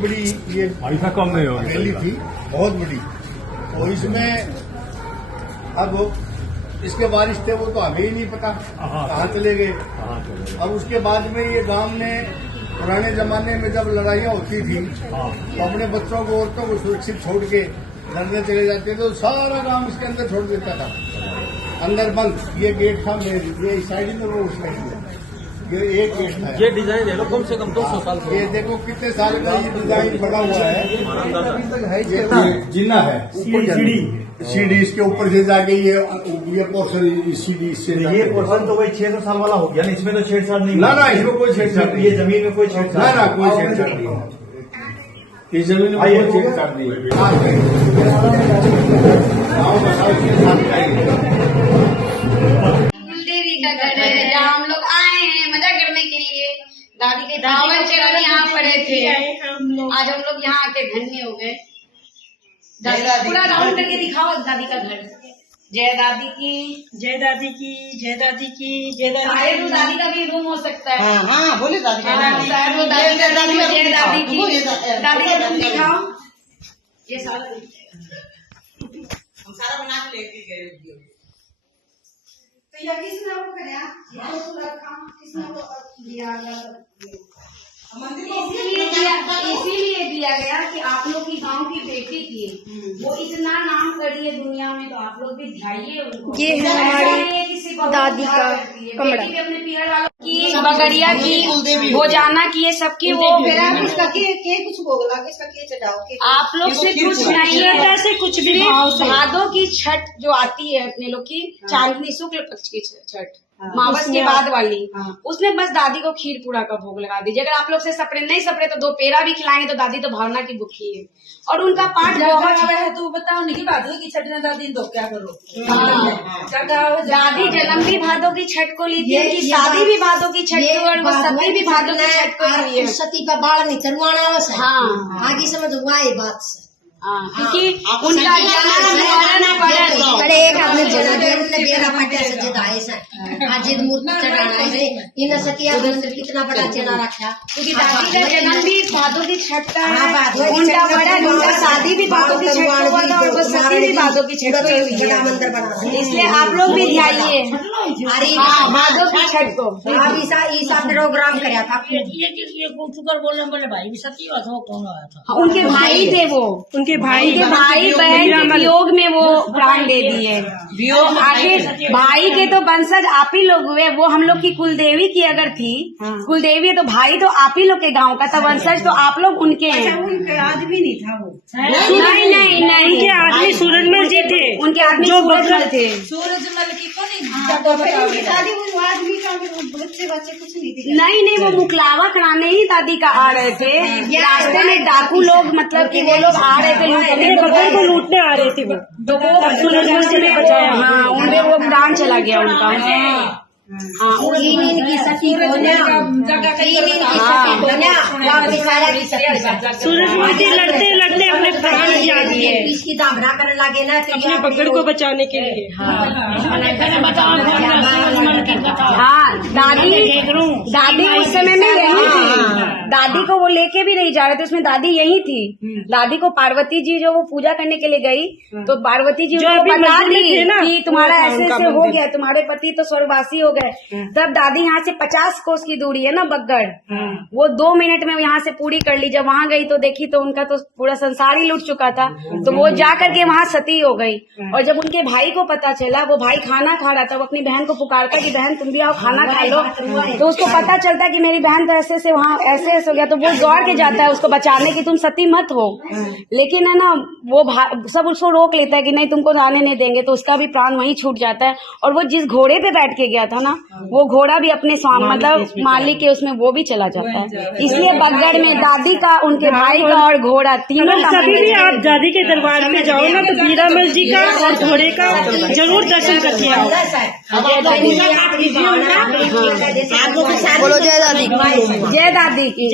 बड़ी ये ऐसा कम नहीं होगी हवेली थी, बहुत बड़ी। और इसमें अब इसके वारिस थे वो तो हमें ही नहीं पता कहाँ चले गए। अब उसके बाद में ये गांव में पुराने जमाने में जब लड़ाइयाँ होती थी तो अपने बच्चों को औरतों को सुरक्षित छोड़ के लड़ने चले जाते थे, तो सारा गांव इसके अंदर छोड़ देता था, अंदर बंद। ये गेट था, ये इस साइड में, वो उस साइड में, ये एक गेट था। ये डिजाइन है कम से कम 200 साल से। ये देखो कितने साल का ये डिजाइन बना हुआ है। ये जिना है, सीढ़ी इसके ऊपर से जाके ये पोर्शन सीढ़ी से ये पोर्शन तो वही 600 साल वाला हो गया ना, इसमें तो छेड़छाड़ नहीं। ना इसमें कोई छेड़छाड़ नहीं, ये जमीन में कोई छेड़छाड़ ना कोई छेड़छाड़ नहीं, इस जमीन में कोई छेड़छाड़ नहीं। कुलदेवी का घर है जहाँ हम लोग आए हैं मजा करने के लिए। दादी के दावत चरण यहाँ पड़े थे, आज हम लोग यहाँ आके धन्य हो गए। पूरा राउंड करके दिखाओ दादी का घर। जय दादी की, जय दादी की, जय दादी की, जय दादी। शायद वो दादी का भी रूम हो सकता है। हाँ बोले दादी का। शायद वो दादी का रूम, जय दादी की, दादी का रूम दिखाओ। ये सारा हम सारा बना के लेके गए। तो यह किसने आपको कराया? किसने दिया? इसीलिए दिया गया कि आप लोग की गांव की बेटी थी, वो इतना नाम करी है दुनिया में, तो आप लोग भी ध्याइए उनको। ये है हमारी दादी का कमरा। बेटी भी अपने पीहर वालों की, बगड़िया की, भोजाना की, ये सबकी वो कुछ बोला के चढ़ाओ। आप लोग से कुछ नहीं है, ऐसे कुछ भी। भादों की छठ जो आती है अपने लोग की, चांदनी शुक्ल पक्ष की छठ, मावस के बाद वाली, उसमें बस दादी को खीर पूरा का भोग लगा दीजिए। अगर आप लोग से सपरे नहीं सपरे तो 2 पेड़ा भी खिलाएंगे, तो दादी तो भावना की भूखी है। और उनका पाठ बहुत है। तो बताओ नहीं भादों की छठ में दादी तो क्या करो। दादी जन्म भी भादों की छठ को ली थी, उनकी शादी भी भादों की छठ को, और वो सती भी भादों की छठ को ली है। सती का बाल नहीं करवाना बस। हाँ, आगे समझ हुआ ये बात से। क्योंकि उनका एक आदमी बेरा पट्टा से जदाए से आज मूर्ति चढ़ाना है, इन सतिया मंदिर कितना बड़ा चला रखा। क्योंकि दादी का जन्म भी भादों की छठ का है, उनका बड़ा उनका शादी भी भादों की छठ को हुआ था, और वो सती भी भादों की छठ को हुई है। मंदिर बना, इसलिए आप लोग भी ध्याइए भादों की छठ को। आप ईसा प्रोग्राम कराया था। ये शुक्र बोलने बोले भाई सती कौन आया था? उनके भाई थे, वो उनके भाई बहन के वियोग में वो प्राण दे दिए। आखिर भाई के तो वंशज आप ही लोग हुए। वो हम लोग की कुलदेवी की अगर थी, कुलदेवी है तो भाई तो आप ही लोग के गांव का था, वंशज तो आप लोग उनके हैं। उनके आदमी नहीं था वो। नहीं, उनके आदमी सूरजमल जी थे, उनके आदमी सूरजमल थे। सूरजमल की कौन बच्चे कुछ नहीं थे। नहीं, वो मुकलावा कराने ही दादी का आ रहे थे। रास्ते में डाकू लोग, मतलब कि वो लोग आ रहे थे लूटने को, लूटने आ रहे थे। तो वो सूरजमल जी ने बचाया। हाँ, उनमें वो प्राण चला गया उनका। इनकी सती सूरजमल जी लड़ते अपने प्राण त्याग दिए, इसकी दामरा करने लगे ना, अपने पकड़ को बचाने के लिए। हाँ, दादी उस समय में यही थी। दादी को वो लेके भी नहीं जा रहे थे, उसमें दादी यही थी। दादी को पार्वती जी जो वो पूजा करने के लिए गई, तो पार्वती जी उनको बता दी कि तुम्हारा ऐसे हो गया, तुम्हारे पति तो स्वर्गवासी हो गए। तब दादी यहाँ से 50 कोस की दूरी है ना बगड़, वो 2 मिनट में यहाँ से पूरी कर ली। जब वहाँ गई तो देखी तो उनका तो पूरा संसार ही लूट चुका था, तो वो जा करके वहाँ सती हो गई। और जब उनके भाई को पता चला, वो भाई खाना खा रहा था, वो अपनी बहन को पुकारता कि बहन तुम भी आओ खाना खा लो। तो उसको पता चलता कि मेरी बहन तो ऐसे से वहाँ ऐसे हो गया, तो वो दौड़ के जाता है उसको बचाने की, तुम सती मत हो। लेकिन है ना, वो सब उसको रोक लेता है कि नहीं तुमको आने नहीं देंगे, तो उसका भी प्राण वहीं छूट जाता है। और वो जिस घोड़े पे बैठ के गया था ना, वो घोड़ा भी अपने स्वामी मतलब मालिक के उसमें वो भी चला जाता है। इसलिए बगड़ में दादी का, उनके भाई का और घोड़ा तीनों का। कभी भी आप दादी के दरबार में जाओ ना, तो बीरामल जी का और घोड़े का जरूर दर्शन करके आओ। बोलो जय दादी। जय दादी की।